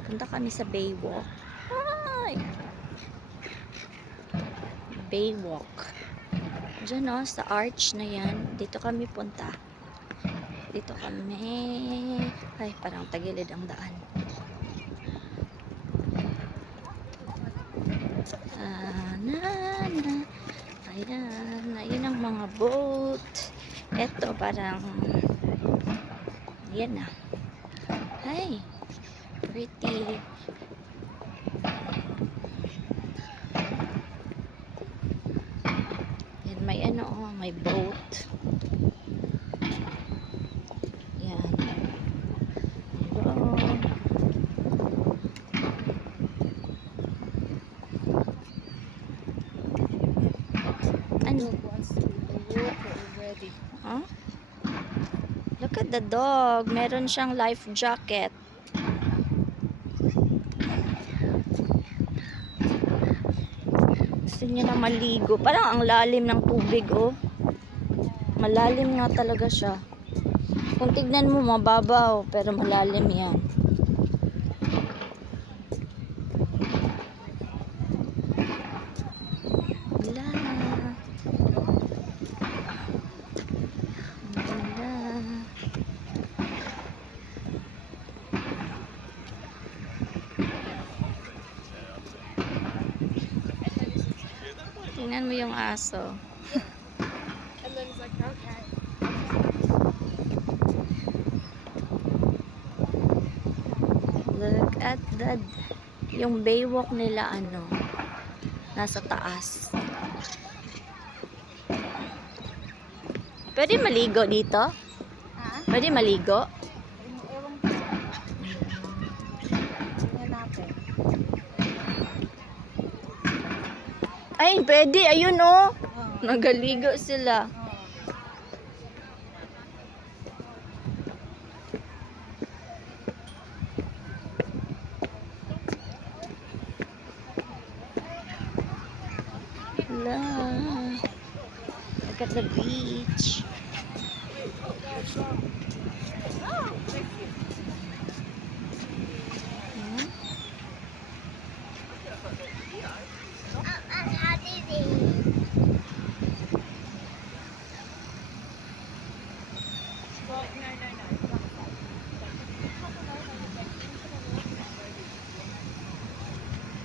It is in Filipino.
Punta kami sa Baywalk. Hi! Baywalk. Diyan o, sa arch na yan. Dito kami punta. Dito kami. Ay, parang tagilid ang daan. Na. Ayan. Ayan ang mga boat. Eto, parang ayan na. Hi! Pretty. Yan, may ano, may boat. Yan. Hello. Ano? Huh? Look at the dog. Meron siyang life jacket. Gusto niya na maligo. Parang ang lalim ng tubig, oh. Malalim nga talaga siya. Kung tignan mo, mababaw. Pero malalim yan. Wala. Wala. Tingnan mo yung aso. And then he's like, okay. Look at that. Yung Baywalk nila, ano, nasa taas. Pwede maligo dito? Ha? Pwede maligo? Ewan ko. Tingnan natin. Ay, pwede. Ayun, oh. Oh. Nagaligo sila. Oh. Wala. Look at the beach.